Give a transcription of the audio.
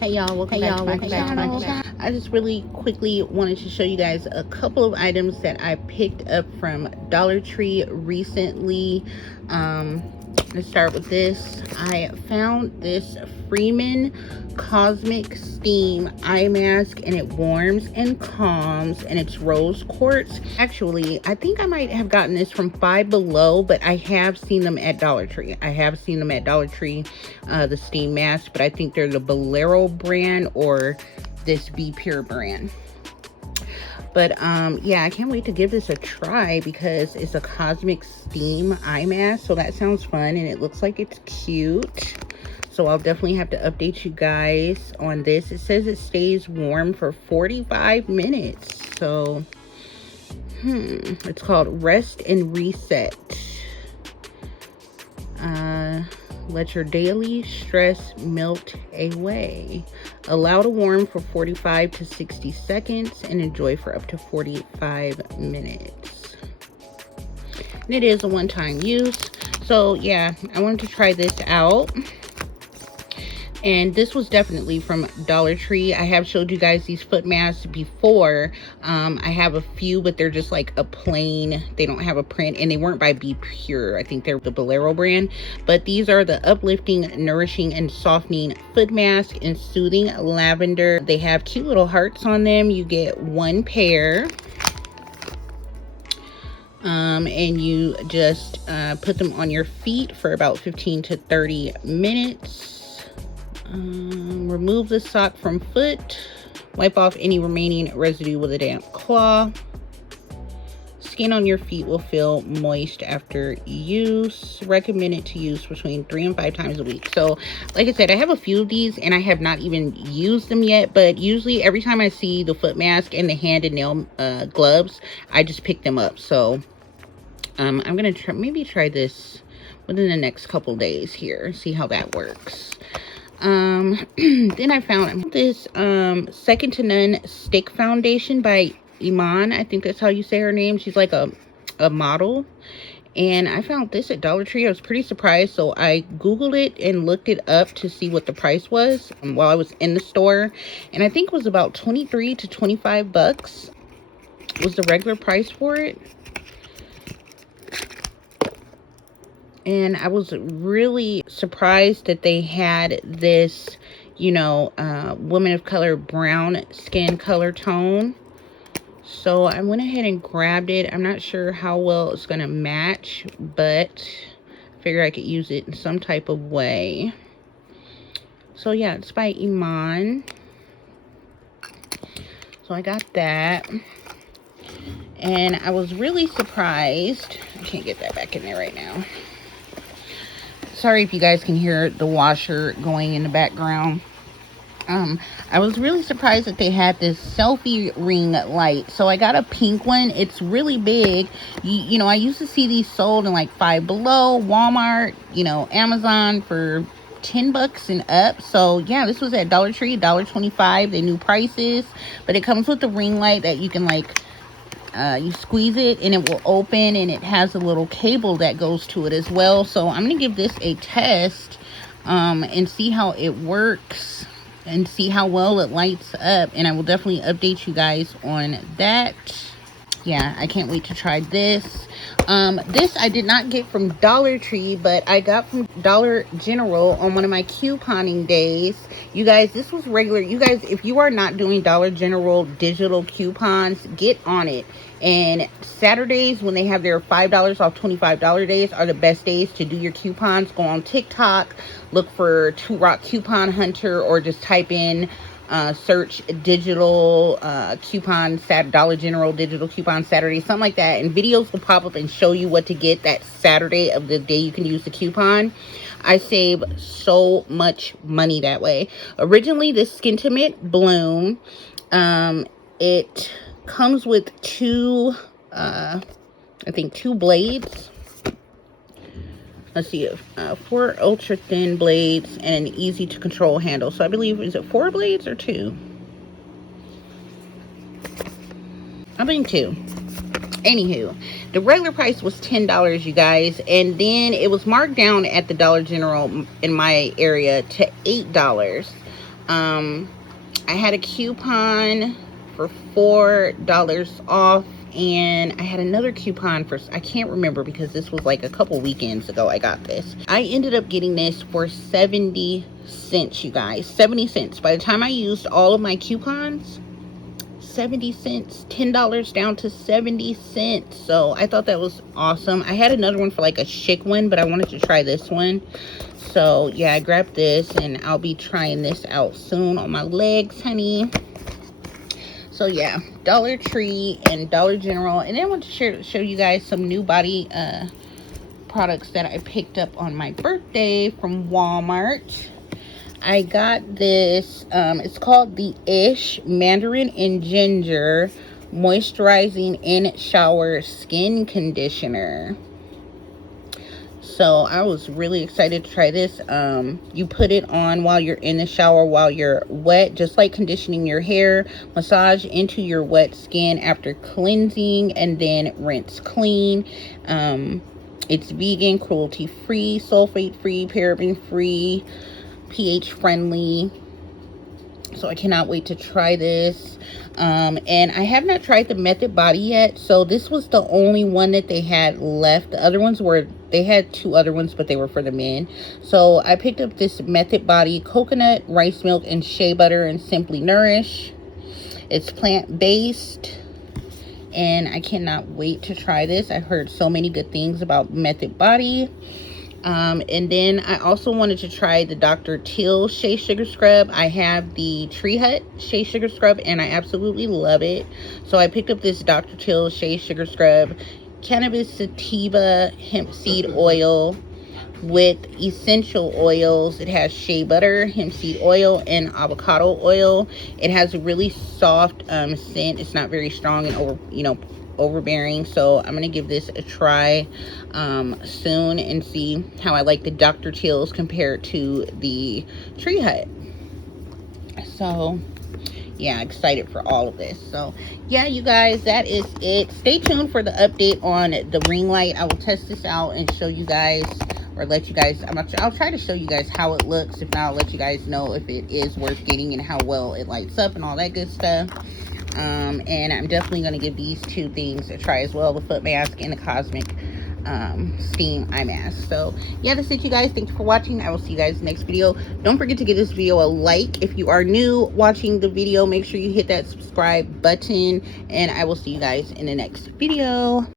Hey y'all, welcome back to my channel. I just really quickly wanted to show you guys a couple of items that I picked up from Dollar Tree recently. Let's start with this. I found this Freeman Cosmic Steam eye mask, and it warms and calms, and it's rose quartz. Actually, I think I might have gotten this from Five Below, but I have seen them at Dollar Tree. The steam mask, but I think they're the Bolero brand or this Be Pure brand. But yeah, I can't wait to give this a try because it's a cosmic steam eye mask, so that sounds fun, and it looks like it's cute. So I'll definitely have to update you guys on this. It says it stays warm for 45 minutes. So it's called Rest and Reset. Let your daily stress melt away. Allow to warm for 45 to 60 seconds and enjoy for up to 45 minutes. And it is a one-time use. So yeah, I wanted to try this out. And this was definitely from Dollar Tree. I have showed you guys these foot masks before. I have a few, but they're just like a plain, they don't have a print, and they weren't by Be Pure. I think they're the Bolero brand. But these are the uplifting, nourishing, and softening foot mask in soothing lavender. They have cute little hearts on them. You get one pair. And you just put them on your feet for about 15 to 30 minutes. Remove the sock from foot. Wipe off any remaining residue with a damp cloth. Skin on your feet will feel moist after use. Recommended to use between 3 and 5 times a week. So, like I said, I have a few of these and I have not even used them yet. But usually every time I see the foot mask and the hand and nail gloves, I just pick them up. So, I'm going to maybe try this within the next couple days here. See how that works. Then I found this Second to None Stick Foundation by Iman. I think that's how you say her name. She's like a model. And I found this at Dollar Tree. I was pretty surprised. So I Googled it and looked it up to see what the price was while I was in the store. And I think it was about 23 to 25 bucks was the regular price for it. And I was really surprised that they had this, you know, woman of color brown skin color tone. So I went ahead and grabbed it. I'm not sure how well it's going to match, but I figured I could use it in some type of way. So yeah, it's by Iman. So I got that. And I was really surprised. I can't get that back in there right now. Sorry if you guys can hear the washer going in the background. I was really surprised that they had this selfie ring light. So I got a pink one. It's really big. You know, I used to see these sold in like Five Below, Walmart, you know, Amazon for 10 bucks and up. So yeah, this was at Dollar Tree, $1.25. They knew prices, but it comes with the ring light that you can like you squeeze it and it will open, and it has a little cable that goes to it as well. So I'm gonna give this a test and see how it works and see how well it lights up, and I will definitely update you guys on that. Yeah, I can't wait to try this. This I did not get from Dollar Tree, but I got from Dollar General on one of my couponing days. You guys, this was regular. You guys, if you are not doing Dollar General digital coupons, get on it. And Saturdays, when they have their $5 off $25 days, are the best days to do your coupons. Go on TikTok, look for Two Rock Coupon Hunter, or just type in search digital coupon Dollar General digital coupon Saturday, something like that, and videos will pop up and show you what to get that Saturday of the day you can use the coupon. I save so much money that way. Originally, this Skintimate Bloom, it comes with two blades. Let's see, 4 ultra thin blades and an easy to control handle. So I believe, is it 4 blades or 2? I think 2. Anywho, the regular price was $10, you guys, and then it was marked down at the Dollar General in my area to $8. I had a coupon for $4 off, and I had another coupon for, I can't remember because this was like a couple weekends ago I got this. I ended up getting this for 70 cents, you guys. 70 cents. By the time I used all of my coupons, 70 cents, $10 down to 70 cents. So I thought that was awesome. I had another one for like a chic one, but I wanted to try this one. So yeah, I grabbed this, and I'll be trying this out soon on my legs, honey. So yeah, Dollar Tree and Dollar General. And then I want to show you guys some new body products that I picked up on my birthday from Walmart. I got this, it's called the Ish Mandarin and Ginger Moisturizing in Shower Skin Conditioner. So I was really excited to try this. You put it on while you're in the shower, while you're wet, just like conditioning your hair. Massage into your wet skin after cleansing, and then rinse clean. It's vegan, cruelty-free, sulfate-free, paraben-free, pH-friendly. So I cannot wait to try this. And I have not tried the Method Body yet, so this was the only one that they had left. The other ones were, they had 2 other ones, but they were for the men. So I picked up this Method Body coconut, rice milk, and shea butter, and Simply Nourish. It's plant-based, and I cannot wait to try this. I've heard so many good things about Method Body. And then I also wanted to try the Dr. Teal Shea Sugar Scrub. I have the Tree Hut Shea Sugar Scrub, and I absolutely love it. So I picked up this Dr. Teal Shea Sugar Scrub, cannabis sativa hemp seed oil with essential oils. It has shea butter, hemp seed oil, and avocado oil. It has a really soft scent. It's not very strong and overbearing. So I'm gonna give this a try soon and see how I like the Dr. Teal's compared to the Tree Hut. So yeah, excited for all of this. So yeah, you guys, that is it. Stay tuned for the update on the ring light. I will test this out and show you guys, or let you guys, I'll try to show you guys how it looks. If not, I'll let you guys know if it is worth getting and how well it lights up and all that good stuff. And I'm definitely going to give these 2 things a try as well, the foot mask and the Cosmic Steam eye mask. So yeah, that's it, you guys. Thank you for watching. I will see you guys next video. Don't forget to give this video a like. If you are new watching the video, make sure you hit that subscribe button, and I will see you guys in the next video.